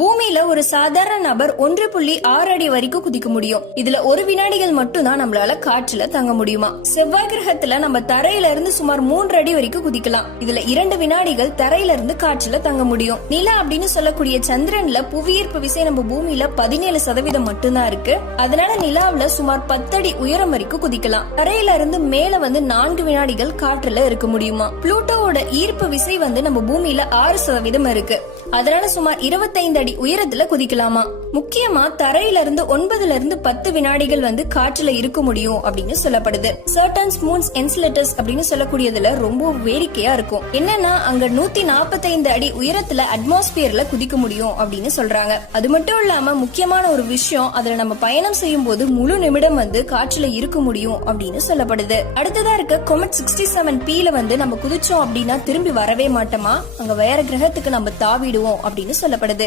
பூமியில ஒரு சாதாரண நபர் 1.6 அடி வரைக்கும் குதிக்க முடியும். இதுல ஒரு வினாடிகள் மட்டும் தான் நம்மளால காற்றுல தங்க முடியுமா. செவ்வாய் கிரகத்துல நம்ம தரையில இருந்து சுமார் 3 அடி வரைக்கும் குதிக்கலாம். இதுல 2 வினாடிகள் தரையில இருந்து காற்றுல தங்க முடியும். நிலா அப்படின்னு சொல்லக்கூடிய சந்திரன்ல புவியீர்ப்பு விசை நம்ம பூமியில 17% மட்டும்தான் இருக்கு. அதனால நிலாவுல சுமார் 10 அடி உயரம் வரைக்கும் குதிக்கலாம். தரையில இருந்து மேல 4 வினாடிகள் காற்றுல இருக்க முடியுமா. புளூட்டோவோட ஈர்ப்பு விசை நம்ம பூமியில 6% இருக்கு. அதனால சுமார் 25 அடி உயரத்துல குதிக்கலாமா. முக்கியமா தரையில இருந்து 9 இருந்து 10 வினாடிகள் காற்றுல இருக்க முடியும் அப்படின்னு சொல்லப்படுது. சர்டன்ஸ் மூன்ஸ் என்சிலேட்டர்ஸ் அப்படின்னு சொல்லக்கூடியதுல ரொம்ப வேடிக்கையா இருக்கும். என்னன்னா அங்க 145 அடி உயரத்துல அட்மாஸ்பியர்ல குதிக்க முடியும் அப்படின்னு சொல்றாங்க. அது மட்டும் இல்லாம முக்கியமான ஒரு விஷயம், அதுல நம்ம பயணம் செய்யும் போது முழு நிமிடம் காற்றுல இருக்க முடியும் அப்படின்னு சொல்லப்படுது. அடுத்ததா இருக்க கொமெட் 67P நம்ம குதிச்சோம் அப்படின்னா திரும்பி வரவே மாட்டோமா. அங்க வேற கிரகத்துக்கு நம்ம தாவிடுவோம் அப்படின்னு சொல்லப்படுது.